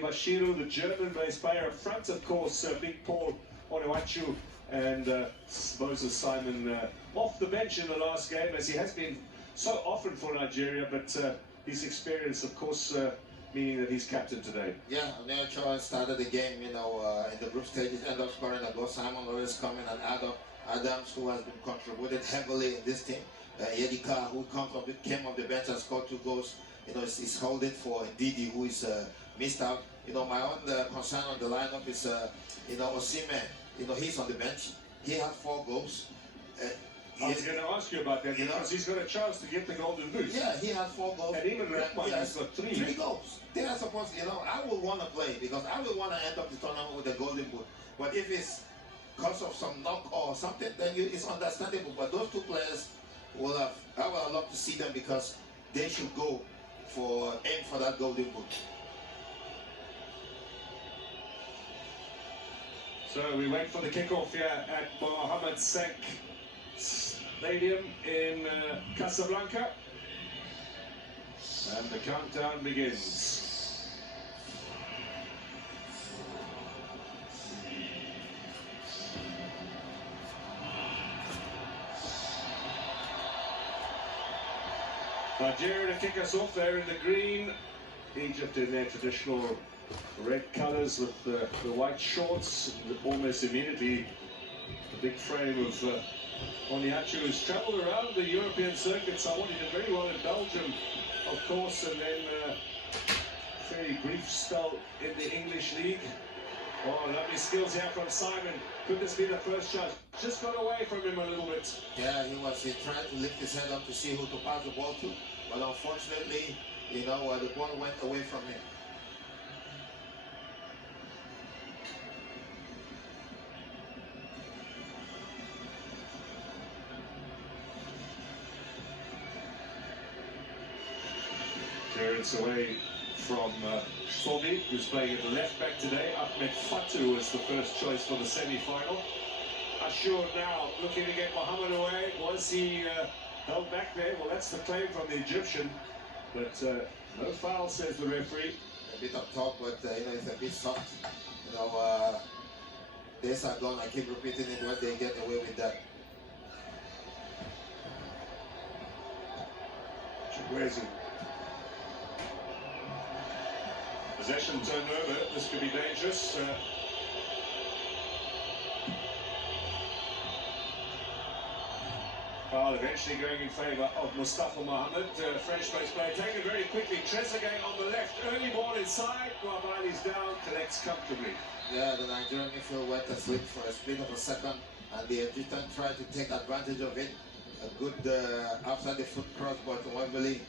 Bashiru, the German-based player. Up front, of course, Big Paul Onuachu and Moses Simon off the bench in the last game, as he has been so often for Nigeria, but his experience, of course, meaning that he's captain today. Yeah, Onuachu started the game, in the group stages, ended up scoring a goal. Simon always coming, and Adams, who has been contributed heavily in this team. Yedika, who came off the bench and scored 2 goals. Is holding for Ndidi, who is missed out. My own concern on the lineup is, Osimhen. He's on the bench. He had 4 goals. I was going to ask you about that, because he's got a chance to get the golden boot. Yeah, he has 4 goals. And even Redmond has got 3. 3 goals. They are supposed, I would want to play, because I would want to end up the tournament with the golden boot. But if it's because of some knock or something, then it's understandable. But those 2 players I would love to see them, because they should go aim for that golden boot. So we wait for the kickoff here at Mohammed VI Stadium in Casablanca, and the countdown begins. Nigeria to kick us off there in the green, Egypt in their traditional red colours with the white shorts, and almost immediately the big frame of Onuachu, who's travelled around the European circuit somewhat. He did very well in Belgium, of course, and then a very brief spell in the English league. Oh, lovely skills here from Simon. Could this be the first shot? Just got away from him a little bit. Yeah, he trying to lift his head up to see who to pass the ball to, but unfortunately, the ball went away from him. Clearance away from Sobi, who's playing at the left back today. Ahmed Fatou was the first choice for the semi-final. Ashur now looking to get Mohammed away. Was he held back there? Well, that's the claim from the Egyptian. But no foul, says the referee. A bit of talk, but it's a bit soft. Days are gone. I keep repeating it when they get away with that. Chukwueze. Possession turned over. This could be dangerous. Foul eventually going in favour of Mustafa Mohammed. French-based player taken very quickly. Trezeguet on the left. Early ball inside. Guabani's down. Collects comfortably. Yeah, the Nigerian midfield went asleep for a split of a second, and the Egyptian tried to take advantage of it. A good outside the foot cross, but Wembley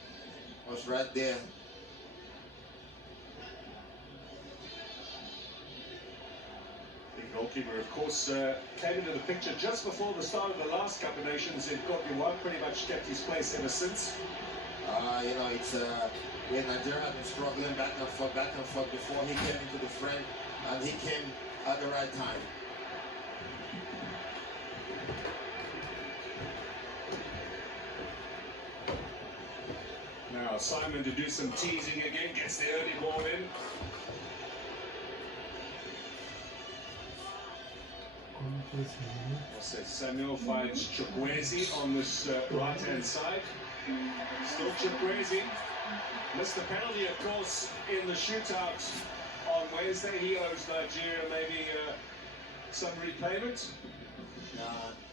was right there. Goalkeeper, of course, came into the picture just before the start of the last Cup of Nations in Cote d'Ivoire. Pretty much kept his place ever since. It's where Nigeria had been struggling back and forth before he came into the frame, and he came at the right time. Now Simon to do some teasing again, gets the early ball in. Samuel finds Chukwueze on this right-hand side. Still Chukwueze. Missed the penalty, of course, in the shootout on Wednesday. He owes Nigeria maybe some repayment.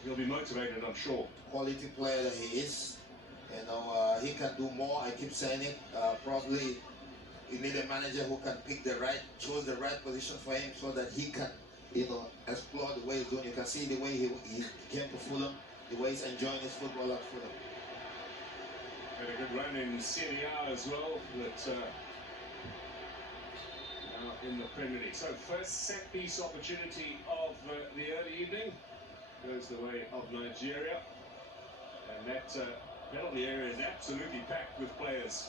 He'll be motivated, I'm sure. Quality player that he is. He can do more. I keep saying it. Probably you need a manager who can choose the right position for him so that he can explore the way he's doing. You can see the way he came to Fulham, the way he's enjoying his football at Fulham. Had a good run in Serie A as well, but now in the Premier League. So first set-piece opportunity of the early evening goes the way of Nigeria. And that penalty area is absolutely packed with players.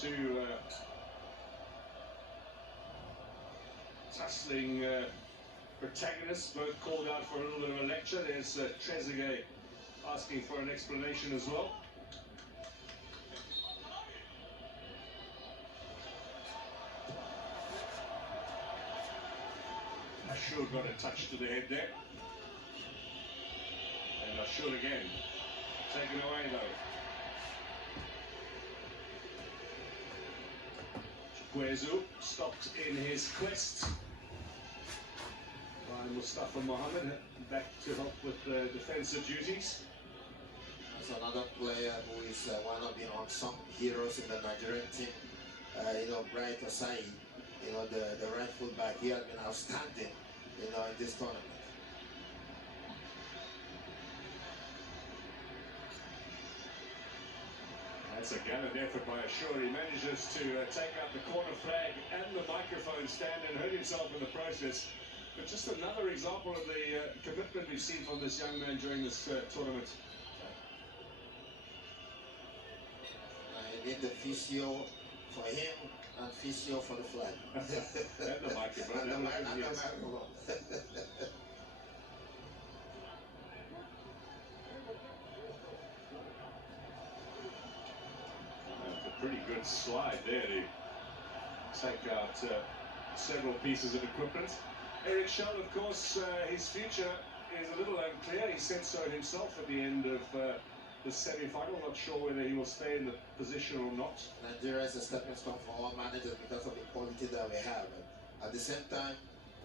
Two tussling protagonists, both called out for a little bit of a lecture. There's Trezeguet asking for an explanation as well. Ashur got a touch to the head there. And Ashur again. Taken away though. Chikwezu stopped in his quest by Mustafa Mohammed, back to help with the defensive duties. That's another player who is one of the unsung heroes in the Nigerian team. Bright Osai, the right fullback, he has been outstanding, in this tournament. That's a gallant effort by Ashur. He manages to take out the corner flag and the microphone stand and hurt himself in the process. But just another example of the commitment we've seen from this young man during this tournament. I need the physio for him and physio for the flag. And the microphone. And the microphone. Pretty good slide there to take out several pieces of equipment. Eric Schell, of course, his future is a little unclear. He said so himself at the end of the semi-final. Not sure whether he will stay in the position or not. Nigeria is a stepping stone for all managers because of the quality that we have. And at the same time,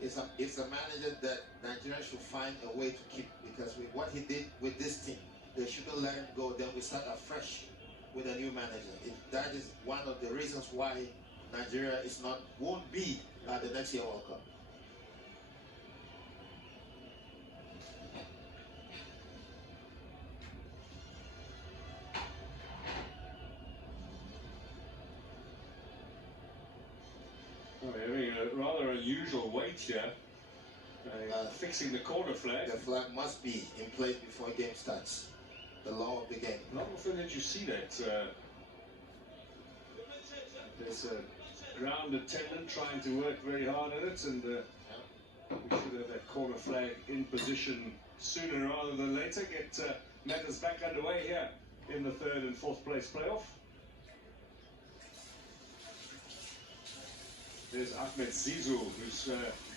it's a manager that Nigeria should find a way to keep, because with what he did with this team, they shouldn't let him go. Then we start afresh with a new manager. That is one of the reasons why Nigeria won't be at the next year World Cup. Well, having a rather unusual wait here, fixing the corner flag. The flag must be in place before the game starts. The law of the game. Not often did you see that. There's a ground attendant trying to work very hard at it, and we should have that corner flag in position sooner rather than later. Get matters back underway here in the third and fourth place playoff. There's Ahmed Zizou, who's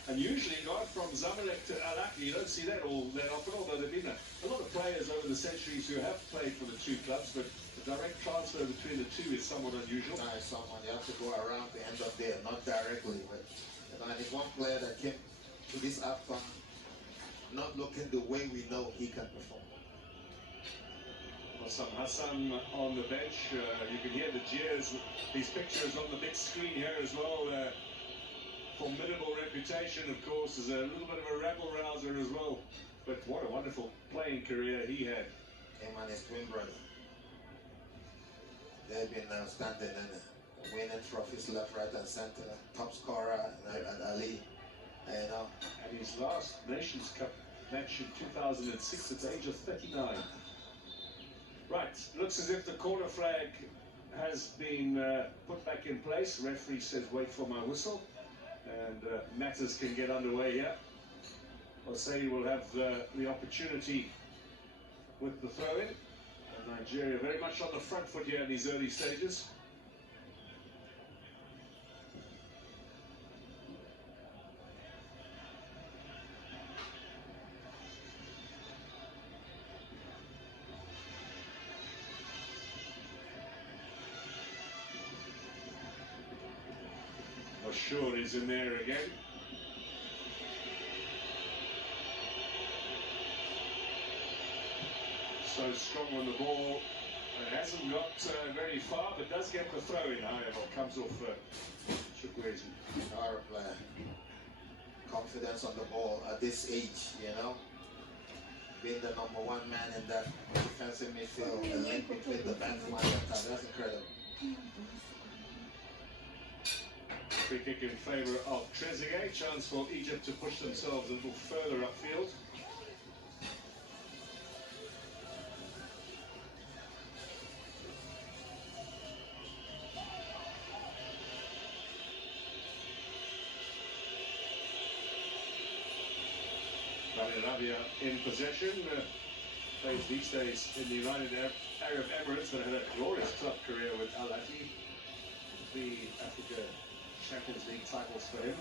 unusually gone from Zamalek to Al Ahly. You don't see that all that often, although there have been a lot of players over the centuries who have played for the two clubs, but the direct transfer between the two is somewhat unusual. Someone you have to go around to end up there, not directly. But and it's one player that came to this AFCON not looking the way we know he can perform. Some Hassan on the bench. You can hear the jeers. These pictures on the big screen here as well. Formidable reputation, of course, as a little bit of a rabble-rouser as well. But what a wonderful playing career he had. Him and his twin brother. They've been outstanding and winning trophies left, right, and center. Top scorer at Ali. And his last Nations Cup match in 2006 at the age of 39. Right, looks as if the corner flag has been put back in place. Referee says, wait for my whistle. And matters can get underway here. Osei will have the opportunity with the throw-in. And Nigeria very much on the front foot here in these early stages. Ashur is in there again. So strong on the ball. It hasn't got very far, but does get the throw in, however. Comes off Chikwezu. Our player. Confidence on the ball at this age, Being the #1 man in that defensive midfield, a link between the back line and attack. That's incredible. Free kick in favour of Trezeguet. Chance for Egypt to push themselves a little further upfield. Arabia in possession. Plays these days in the United Arab Emirates, but had a glorious club career with Al Ahly. 3 Africa Champions League titles for him.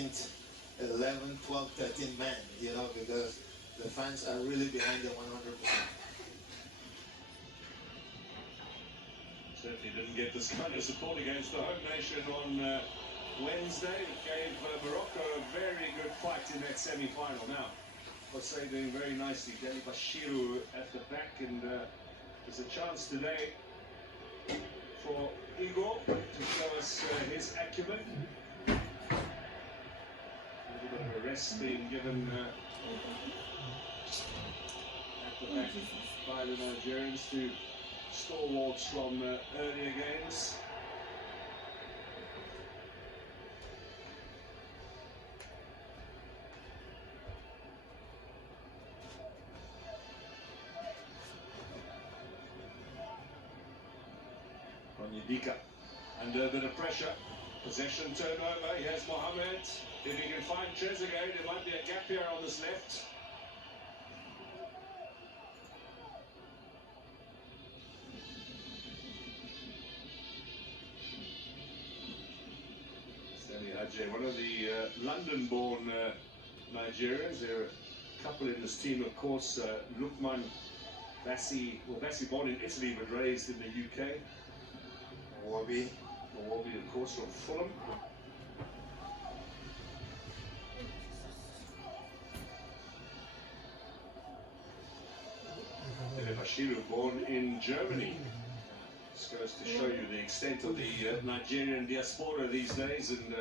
13th, 11, 12, 13 men, you know, because the fans are really behind them 100%. Certainly didn't get this kind of support against the home nation on Wednesday. It gave Morocco a very good fight in that semi-final. Now, Jose doing very nicely. Deli Bashiru at the back, and there's a chance today for Igor to show us his acumen. A little bit of a rest being given at the back by the Nigerians to stalwarts from earlier games. Onyedika under a bit of pressure. Possession turnover. Here's Mohamed. If he can find Trezeguet, there might be a gap here on this left. One of the London-born Nigerians. There are a couple in this team, of course. Lukman Bassi, well, Bassi born in Italy but raised in the UK. Warby, of course, from Fulham. Bashiru, born in Germany. This goes to show you the extent of the Nigerian diaspora these days, and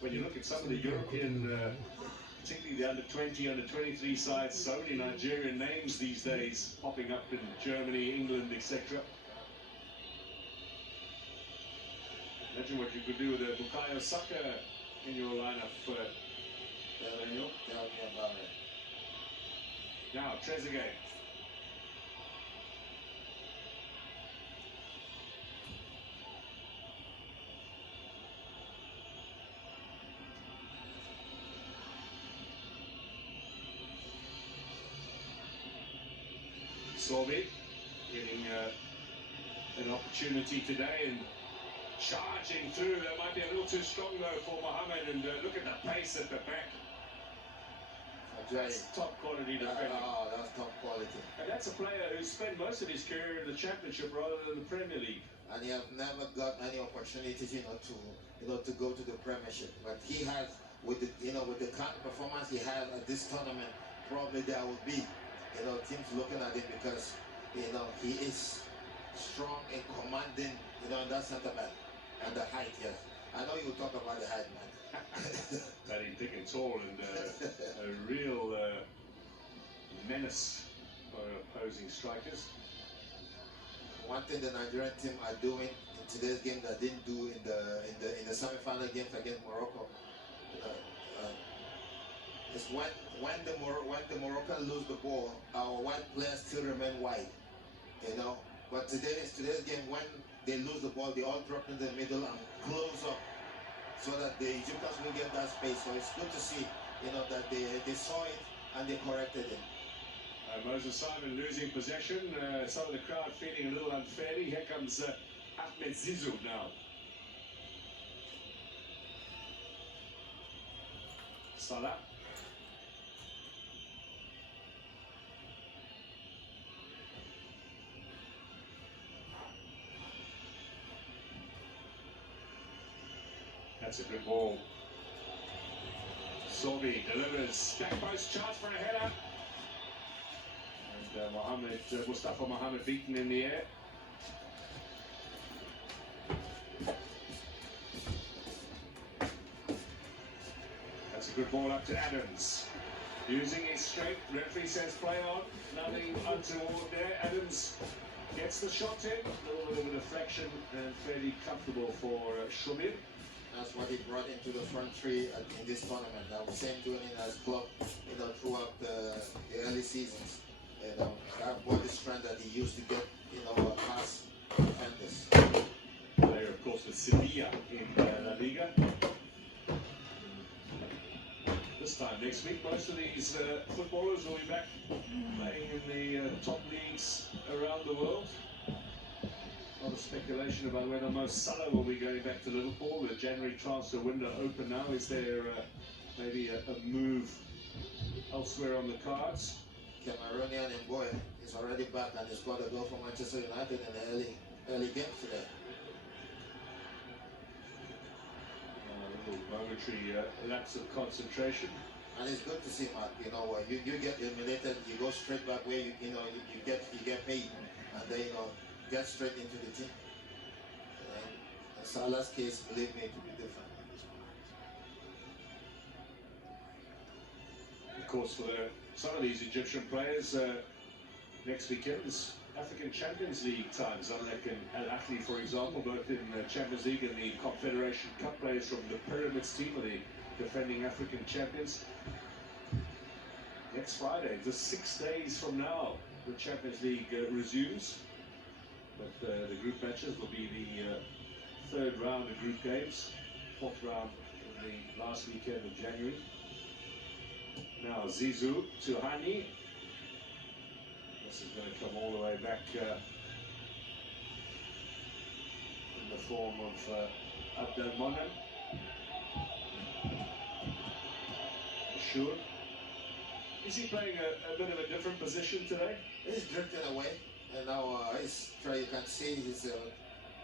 when you look at some of the European, particularly the under-20, under-23 sides, so many Nigerian names these days popping up in Germany, England, etc. Imagine what you could do with a Bukayo Saka in your lineup, Daniel. Tell me about it. Now, Trezeguet. Sorby getting an opportunity today and charging through. That might be a little too strong though for Mohamed, and look at the pace at the back. That's top quality defending. Oh, that's top quality. And that's a player who spent most of his career in the Championship rather than the Premier League. And he have never got any opportunity, to go to the Premiership. But he has, with the kind of performance he had at this tournament, probably there will be, teams looking at him because, he is strong and commanding, that centre back and the height. Yes, I know you talk about the height, man. That he's big and tall and a real menace for opposing strikers. One thing the Nigerian team are doing in today's game that they didn't do in the semi-final games against Morocco, is when the Moroccans lose the ball, our white players still remain wide, But today's game, when they lose the ball, they all drop in the middle and close up, so that the Egyptians will get that space. So it's good to see, that they saw it and they corrected it. Moses Simon losing possession. Some of the crowd feeling a little unfairly. Here comes Ahmed Zizou now. Salah. That's a good ball. Sorby delivers. Back post chance for a header. And Mustafa Mohamed beaten in the air. That's a good ball up to Adams. Using his strength, referee says play on. Nothing untoward there. Adams gets the shot in. A little bit of a deflection and fairly comfortable for Shumir. That's what he brought into the front three in this tournament. Now, same doing in his club, throughout the early seasons. That body strength that he used to get, past defenders. Player, of course, with Sevilla in La Liga. This time next week, most of these footballers will be back playing in the top leagues around the world. A lot of speculation about whether Mo Salah will be going back to Liverpool. The January transfer window open now. Is there maybe a move elsewhere on the cards? Cameroonian boy is already back and he's got a goal for Manchester United in the early game today. A little momentary lapse of concentration. And it's good to see, Mark. You know, you get eliminated, you go straight back where you get paid, and then get straight into the team. And Salah's case, believe me, to be different. Of course, for some of these Egyptian players, next weekend is African Champions League time. Zamalek and Al Ahly, for example, both in the Champions League and the Confederation Cup players from the Pyramids team are the defending African champions. Next Friday, just 6 days from now, the Champions League resumes. But the group matches will be the third round of group games, fourth round in the last weekend of January. Now Zizou to Hani. This is going to come all the way back in the form of Abdelmonem. Sure. Is he playing a bit of a different position today? He's drifting away, and now you can see he's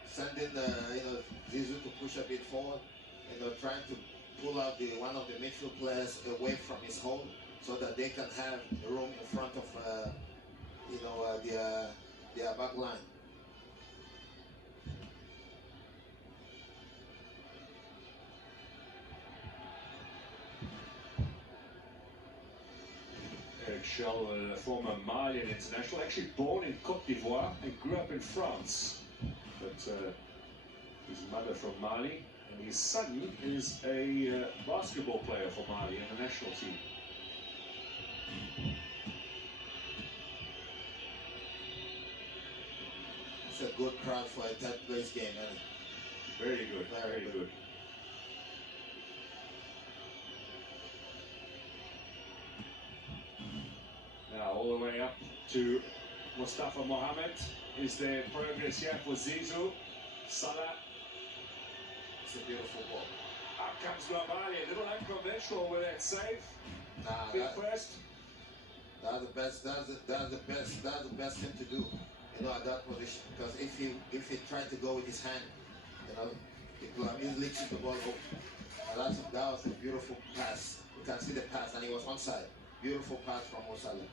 sending Zizou to push a bit forward, trying to pull out one of the midfield players away from his hole so that they can have room in front of their back line. Eric Schell, a former Malian international, actually born in Côte d'Ivoire and grew up in France. But his mother from Mali, and his son is a basketball player for Mali in the national team. It's a good crowd for a third place game, isn't it? Very good, very good. Now all the way up to Mustafa Mohamed. Is there progress here for Zizou? Salah. It's a beautiful ball. Up comes Rabali, a little unconventional with that save. First. That's the best thing to do, at that position. Because if he tried to go with his hand, he could have easily kicked the ball over. And that was a beautiful pass. You can see the pass, and he was onside. Beautiful pass from Mo Salah.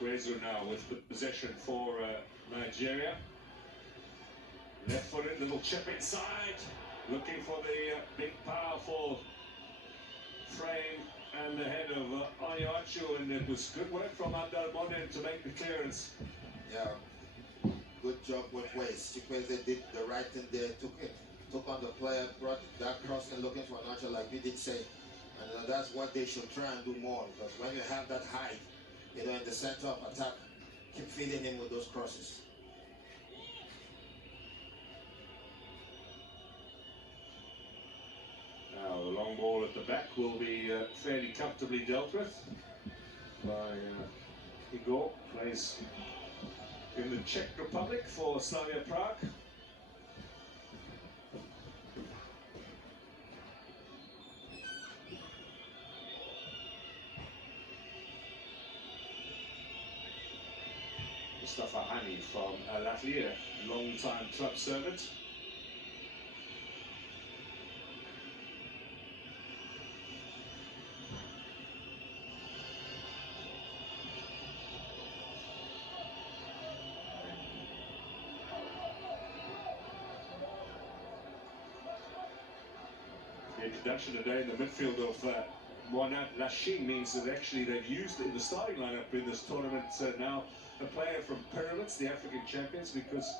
Chukwueze now with the possession for Nigeria. Left-footed, little chip inside. Looking for the big, powerful frame and the head of Onyeachu, and it was good work from Abdelmonem to make the clearance. Yeah, good job both ways. Chukwueze did the right thing there, took on the player, brought that cross and looking for Onyeachu, like you did say. And that's what they should try and do more, because when you have that height, in the center of attack, keep feeding him with those crosses. Now the long ball at the back will be fairly comfortably dealt with by Igor. Plays in the Czech Republic for Slavia Prague. Mustafa Hani from Al Ahly, a long-time club servant. The introduction today in the midfield of Mohamed Lachine means that actually they've used in the starting lineup in this tournament now a player from Pyramids, the African champions, because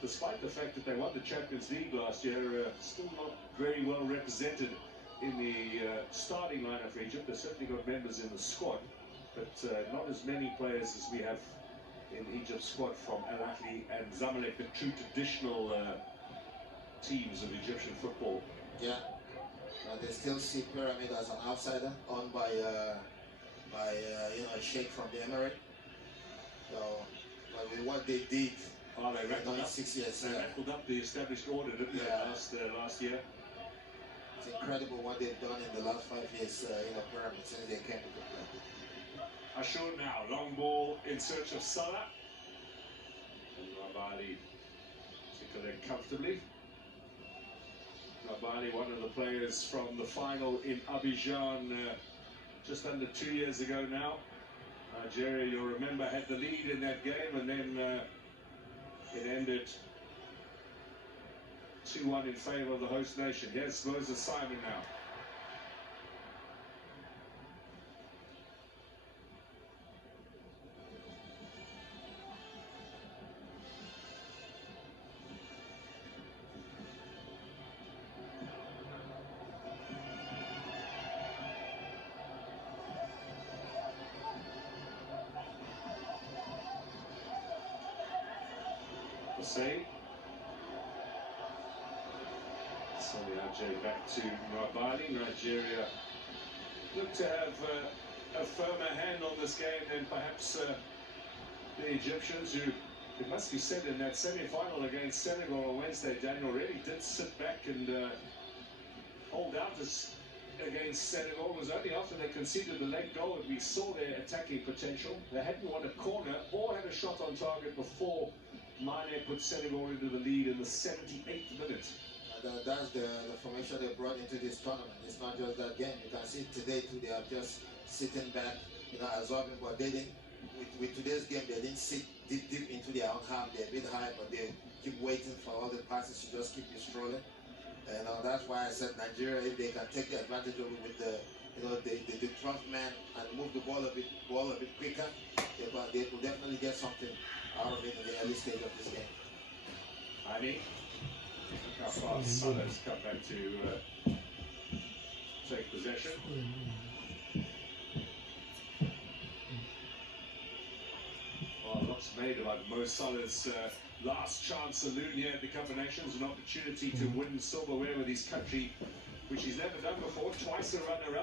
despite the fact that they won the Champions League last year, still not very well represented in the starting lineup for Egypt. They've certainly got members in the squad, but not as many players as we have in Egypt's squad from Al Ahly and Zamalek, the two traditional teams of Egyptian football. Yeah, and they still see Pyramid as an outsider, owned by by a sheikh from the Emirate. So, but with what they did, oh, they rattled in up 6 years, they rattled up the established order, didn't they, last year? It's incredible what they've done in the last 5 years in the pyramid since they came into play. Ashur now, long ball in search of Salah. And Rabali took it comfortably. Rabali, one of the players from the final in Abidjan just under 2 years ago now. Nigeria, you'll remember, had the lead in that game, and then it ended 2-1 in favour of the host nation. Here's Moses Simon now. Say. Sonny Ajay back to Rabali. Nigeria look to have a firmer hand on this game than perhaps the Egyptians, who, it must be said, in that semi-final against Senegal on Wednesday, Daniel really did sit back and hold out against Senegal. It was only after they conceded the late goal that we saw their attacking potential. They hadn't won a corner or had a shot on target before Mane put Senegal into the lead in the 78th minute. That's the formation they brought into this tournament. It's not just that game. You can see today too, they are just sitting back, absorbing. But they didn't. With today's game, they didn't sit deep into their own half. They're a bit high, but they keep waiting for all the passes to just keep you strolling. And that's why I said Nigeria, if they can take the advantage of it with the 12th man and move the ball a bit quicker, they will definitely get something out of it in the early stage of this game. Look how far Salah's come back to take possession. Well, lots made about Mo Salah's last chance saloon here at the Cup of Nations, an opportunity to win silverware with his country, which he's never done before, twice a runner-up.